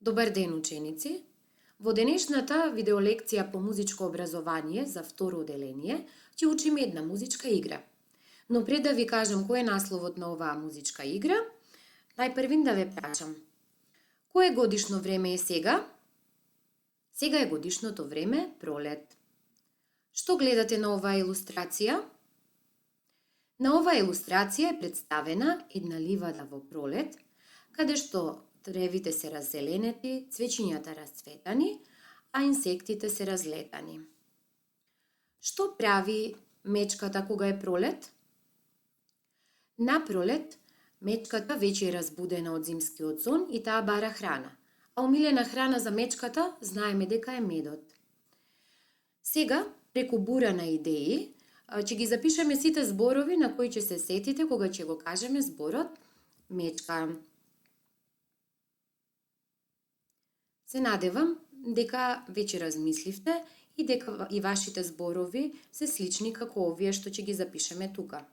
Добар ден, ученици! Во денешната видеолекција по музичко образование за второ оделение ќе учиме една музичка игра. Но пред да ви кажам кој е насловот на оваа музичка игра, најпрвин да ве прашам. Кое годишно време е сега? Сега е годишното време пролет. Што гледате на оваа илустрација? На оваа илустрација е представена една ливада во пролет, каде што тревите се раззеленети, цвеќињата расцветани, а инсектите се разлетани. Што прави мечката кога е пролет? На пролет, мечката веќе е разбудена од зимскиот сон и таа бара храна. А омилена храна за мечката знаеме дека е медот. Сега, преку бура на идеи, ќе ги запишеме сите зборови на кои ќе се сетите кога ќе го кажеме зборот мечка. Се надевам дека веќе размисливте и дека и вашите зборови се слични како овие што ќе ги запишеме тука.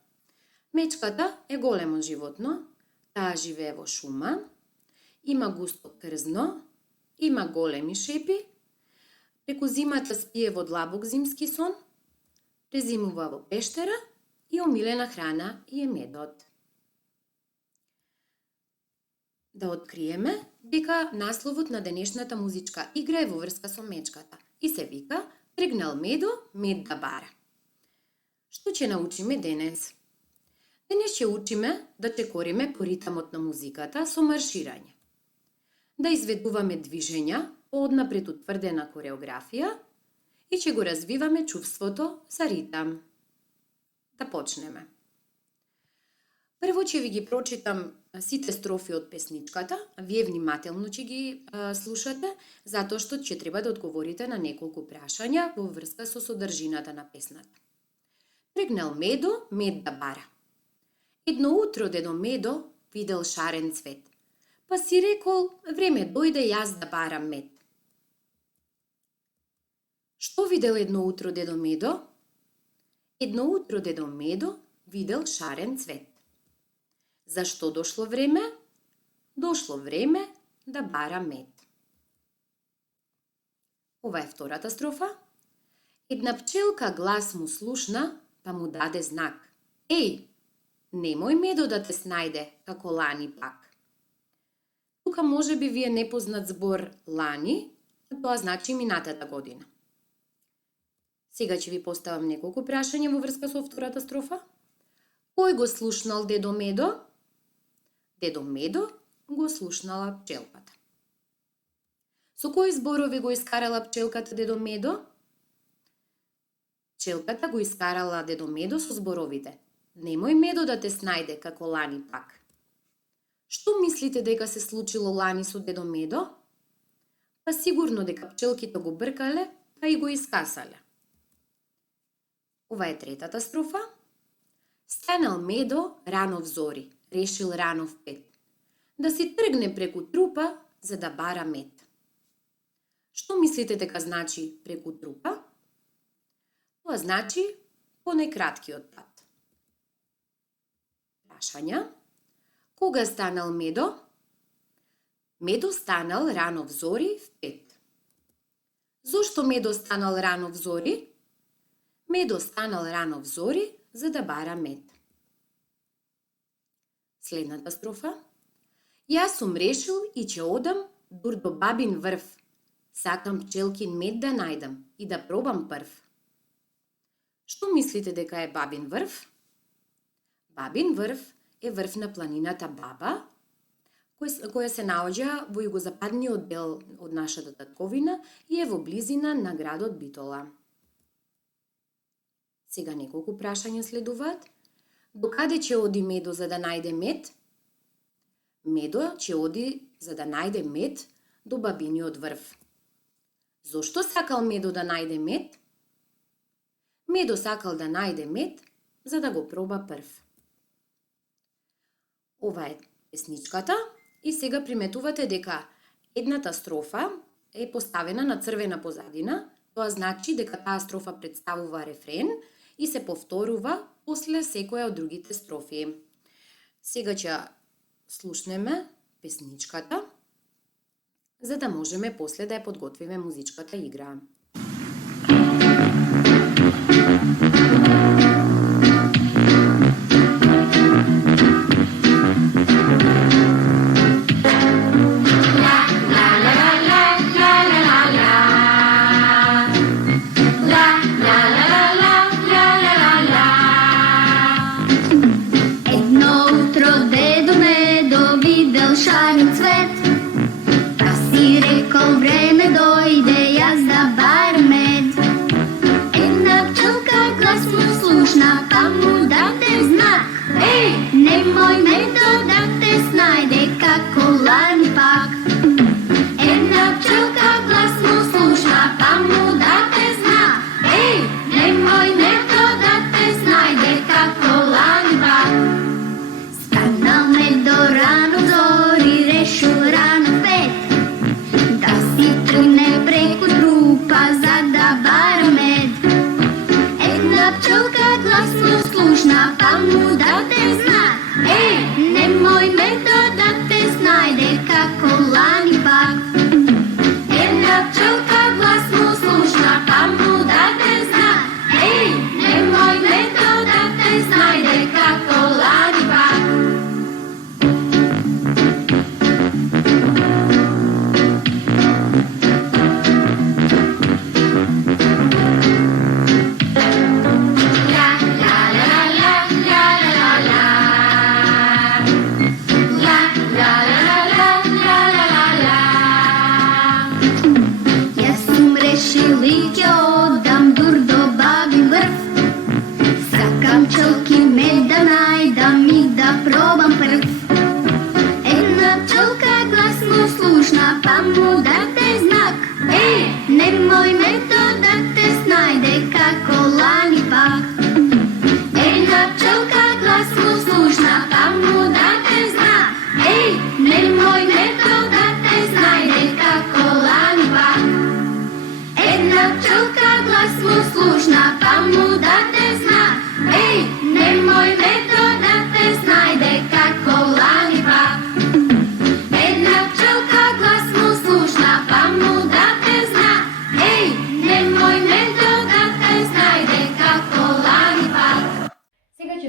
Мечката е големо животно, таа живее во шума, има густо крзно, има големи шепи, преку зимата спие во длабок зимски сон, презимува во пештера и омилена храна е медот. Да откриеме дека насловот на денешната музичка игра е во врска со мечката и се вика "Тргнал медо, мед да бара". Што ќе научиме денес? Денес ќе учиме да чекориме по ритамот на музиката со марширање. Да изведуваме движења по однапред утврдена кореографија и ќе го развиваме чувството за ритам. Да почнеме. Прво ќе ви ги прочитам сите строфи од песничката, а вие внимателно ќе ги слушате, затоа што ќе треба да одговорите на неколку прашања во врска со содржината на песната. Тргнал медо, мед да бара. Едно утро дедо Медо видел шарен цвет, па си рекол, време дојде јас да барам мед. Што видел едно утро дедо Медо? Едно утро дедо Медо видел шарен цвет. Зашто дошло време? Дошло време да бара мед. Ова е втората строфа. Една пчелка глас му слушна, па му даде знак. Еј, немој медо да те снајде, како лани пак. Тука може би ви е непознат збор лани, тоа значи минатата година. Сега ќе ви поставам неколку прашања во врска со втората строфа. Кој го слушнал дедо Медо? Дедо Медо го слушнала пчелката. Со кои зборови го искарала пчелката дедо Медо? Пчелката го искарала дедо Медо со зборовите: Немој медо да те снајде, како лани пак. Што мислите дека се случило лани со дедо Медо? Па сигурно дека пчелките го бркале, па и го искасале. Ова е третата строфа. Станал Медо рано взори, решил рано в 5, да си тргне преку трупа за да бара мед. Што мислите дека значи преку трупа? Тоа значи по најкраткиот пат. Прашања. Кога станал Медо? Медо станал рано взори в 5. Зошто Медо станал рано взори? Медо станал рано взори за да бара мед. Следната строфа. Јас сум решил и ќе одам дур до бабин врв. Сакам пчелкин мед да најдам и да пробам прв. Што мислите дека е бабин врв? Бабин врв е врв на планината Баба, која се наоѓа во југозападниот дел од нашата татковина и е во близина на градот Битола. Сега неколку прашања следуваат. Докаде ќе оди Медо за да најде мед? Медо ќе оди за да најде мед до бабиниот врв. Зошто сакал Медо да најде мед? Медо сакал да најде мед за да го проба прв. Ова е песничката и сега приметувате дека едната строфа е поставена на црвена позадина, тоа значи дека таа строфа представува рефрен и се повторува после секоја од другите строфи. Сега ќе слушнеме песничката за да можеме после да ја подготвиме музичката игра.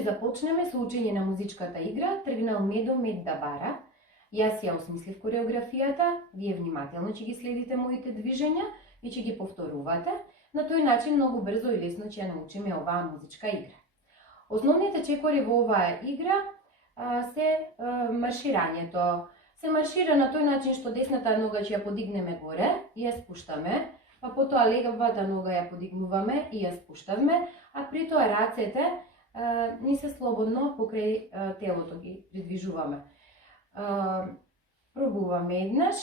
Започнеме со учење на музичката игра Тргнал медо мед да бара. Јас ја осмислив кореографијата, вие внимателно ќе ги следите моите движења и ќе ги повторувате. На тој начин многу брзо и лесно ќе ја научиме оваа музичка игра. Основните чекори во оваа игра се марширањето. Се маршира на тој начин што десната нога ќе ја подигнеме горе и ја спуштаме, па потоа левата нога ја подигнуваме и ја спуштавме, а при тоа рацете ни се слободно покрај телото ги придвижуваме. Пробуваме еднаш,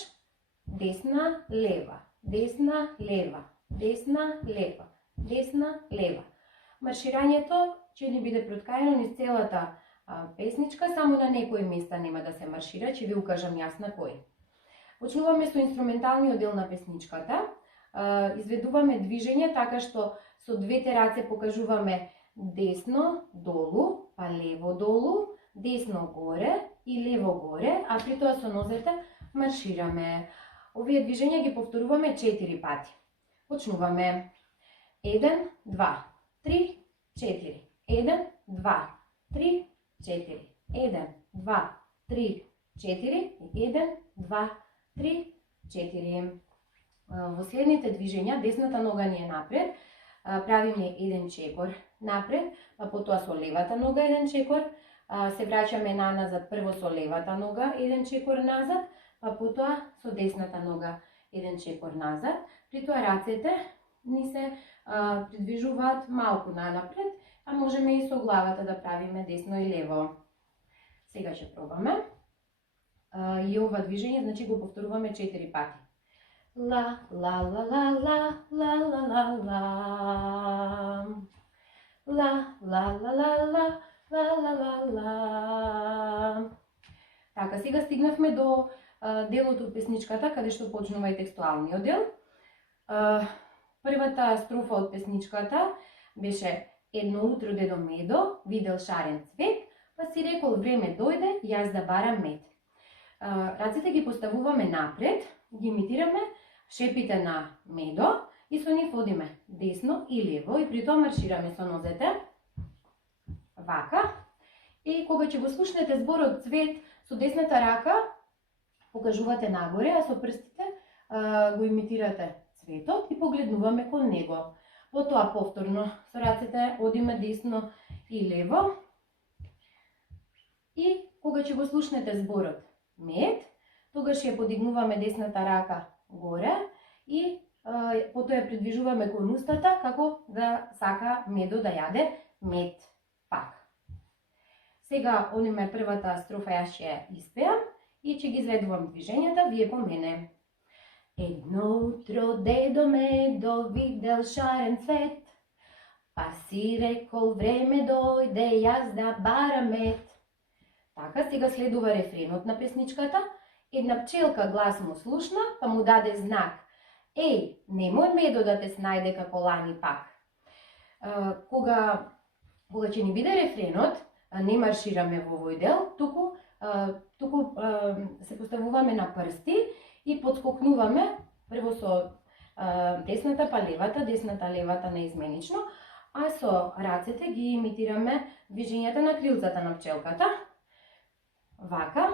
десна, лева, десна, лева, десна, лева, десна, лева. Марширањето ќе ни биде проткаено низ целата песничка, само на некои места нема да се маршира, ќе ви укажам јас на кои. Почнуваме со инструменталниот дел на песничката, изведуваме движење така што со двете раце покажуваме десно долу, па лево долу, десно горе и лево горе, а при тоа со нозете маршираме. Овие движења ги повторуваме 4 пати. Почнуваме. 1, 2, 3, 4. 1, 2, 3, 4. 1, 2, 3, 4. 1, 2, 3, 4. Во следните движења, десната нога ни е напред, правиме еден чекор напред, па потоа со левата нога еден чекор, се враќаме назад, прво со левата нога еден чекор назад, па потоа со десната нога еден чекор назад. При тоа рацете ни се придвижуваат малку напред, а можеме и со главата да правиме десно и лево. Сега ќе пробаме. И ова движење, значи го повторуваме 4 пати. Ла, ла, ла, ла, ла, ла, ла, ла, ла. Ла, ла, ла, ла, ла, ла, ла, ла, ла. Така, сега стигнавме до делот од песничката, каде што почнува и текстуалниот дел. Првата строфа од песничката беше едно утро дедо Медо видел шарен цвет, па си рекол време дојде, јас да барам мед. Рацете ги поставуваме напред ги имитираме шепите на медо и со нив одиме десно и лево и при тоа маршираме со нозете. Вака. И кога ќе го слушнете зборот цвет, со десната рака покажувате нагоре, а со прстите го имитирате цветот и погледнуваме кон него. Потоа повторно со рацете одиме десно и лево. И кога ќе го слушнете зборот мед, тогаш ја подигнуваме десната рака горе и потоа ја придвижуваме кон устата како да сака медо да јаде мед пак. Сега одиме првата строфа, јас ќе ја испеам и ќе ги изведувам движењата вие по мене. Едно утро дедо Медо видел шарен цвет, па си рекол време дојде јас да барам мед. Така, сега следува рефренот на песничката. Една пчелка глас му слушна, па му даде знак. Еј, немој Медо да те снајде како лани пак. Кога ќе ни биде рефренот, не маршираме во овој дел, туку се поставуваме на прсти и подскокнуваме прво со десната па левата неизменично, а со рацете ги имитираме движењата на крилцата на пчелката. Вака.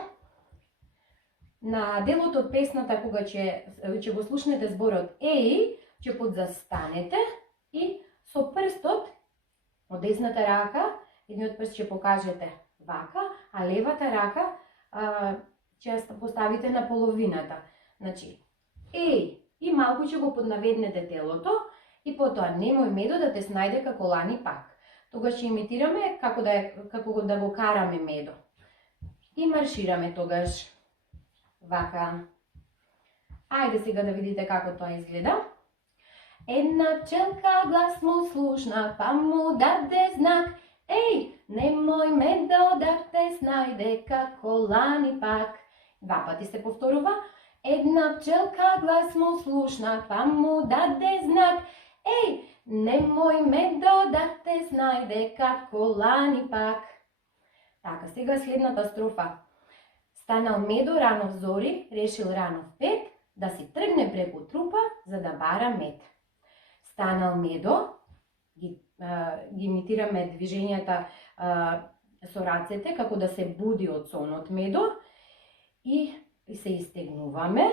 На делот од песната, кога ќе го слушнете зборот еј, ќе подзастанете и со прстот од десната рака, едниот прст ќе покажете вака, а левата рака ќе ја поставите на половината. Значи, еј, и малку ќе го поднаведнете телото и потоа немој Медо да те снајде како лани пак. Тогаш ќе имитираме како да го караме Медо. И маршираме тогаш. Вака. Ајде сега да видите како тоа изгледа. Една пчелка глас му слушна, па му даде знак. Еј, немој Медо да те снајде како лани пак. Два пати се повторува. Една пчелка глас му слушна, па му даде знак. Еј, немој Медо да те снајде како лани пак. Така, сега следната строфа. Станал Медо рано в зори, решил рано в 5, да си тргне преку трупа, за да бара мед. Станал Медо, ги имитираме движењата со рацете, како да се буди од сонот Медо, и се истегнуваме.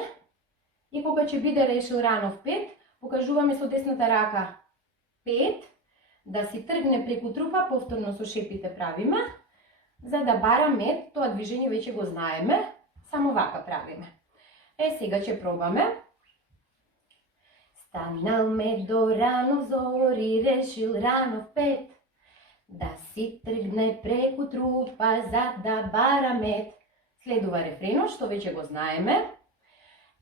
И кога ќе биде решил рано в 5, покажуваме со десната рака 5, да си тргне преку трупа, повторно со шепите правиме, за да бара мед. Тоа движење веќе го знаеме, само вака правиме. Сега ќе пробаме. Станал Медо рано в зори, решил рано в 5, да си тргне преку трупа, за да бара мед. Следува рефренот, што веќе го знаеме.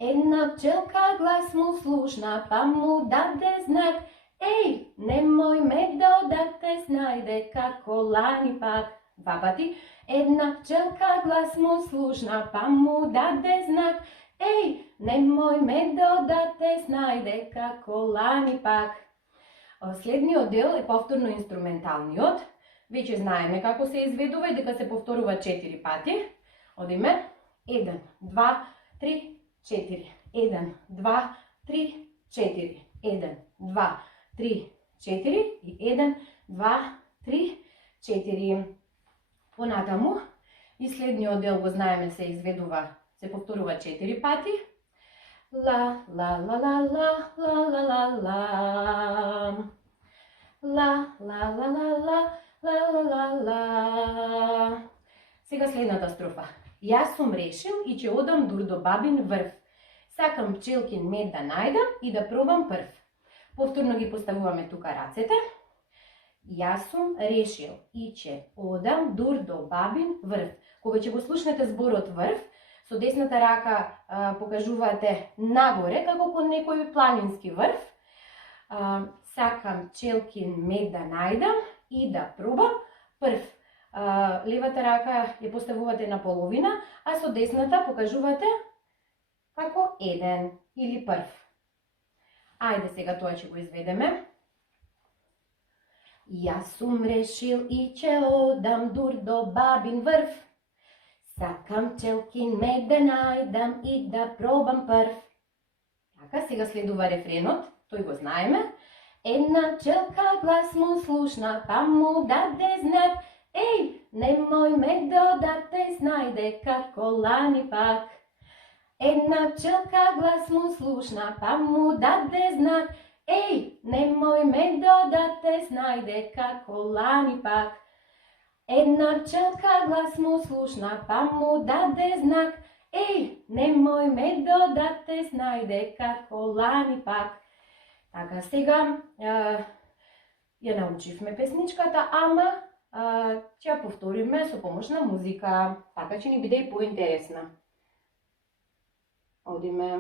Една пчелка глас му слушна, па му даде знак. Еј, немој Медо да те снајде како лани пак. Два пати. Една пчелка глас му слушна, па му даде знак. Еј, немој Медо да те снајде како лани пак. Следниот дел е повторно инструменталниот. Веќе знаеме како се изведува и дека се повторува 4 пати. Одиме. 1, 2, 3, 4. 1, 2, 3, 4. 1, 2, 3, 4 и 1, 2, 3, 4. Понатаму, и следниот дел го знаеме, се изведува, се повторува 4 пати. Ла, ла, ла, ла, ла, ла, ла, ла, ла. Ла, ла, ла, ла, ла, ла, ла, ла, ла. Сега следната строфа. Јас сум решил и ќе одам дур до бабин врв. Сакам пчелкин мед да најдам и да пробам прв. Повторно ги поставуваме тука рацете. Јас сум решил и ќе одам дур до бабин врв. Кога ќе го слушнете зборот врв, со десната рака покажувате нагоре, како кон некој планински врв. Сакам пчелкин мед да најдам и да пробам прв. Левата рака ја поставувате на половина, а со десната покажувате како еден или прв. Ајде сега тоа ќе го изведеме. Јас сум решил и ќе одам дур до бабин врв. Сакам пчелкин мед да најдам и да пробам прв. Така, сега следува рефренот, тој го знаеме. Една пчелка глас му слушна, па му даде знак. Еј, немој ме додате, знай дека колани пак. Една пчелка глас му слушна, па му даде знак. Еј, немој ме додате, знай дека колани пак. Една пчелка глас му слушна, па му даде знак. Еј, немој ме додате, знај дека колани пак. Така, сега ја научивме песничката, ама ќе ја повториме со помош на музика, така ќе ни биде и поинтересна. Одиме.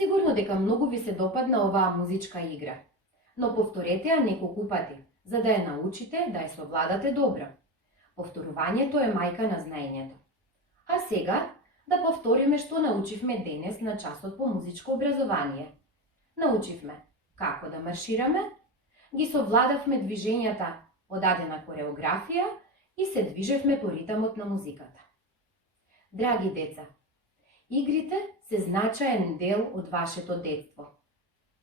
Сигурно дека многу ви се допадна оваа музичка игра, но повторете ја неколку пати, за да ја научите да ја совладате добро. Повторувањето е мајка на знаењето. А сега да повториме што научивме денес на часот по музичко образование. Научивме како да маршираме, ги совладавме движењата од дадена кореографија и се движевме по ритамот на музиката. Драги деца, игрите се значаен дел од вашето детство.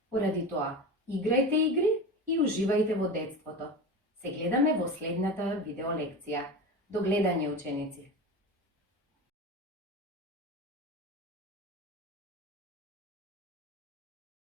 Поради тоа, играјте игри и уживајте во детството. Се гледаме во следната видеолекција. До гледање, ученици!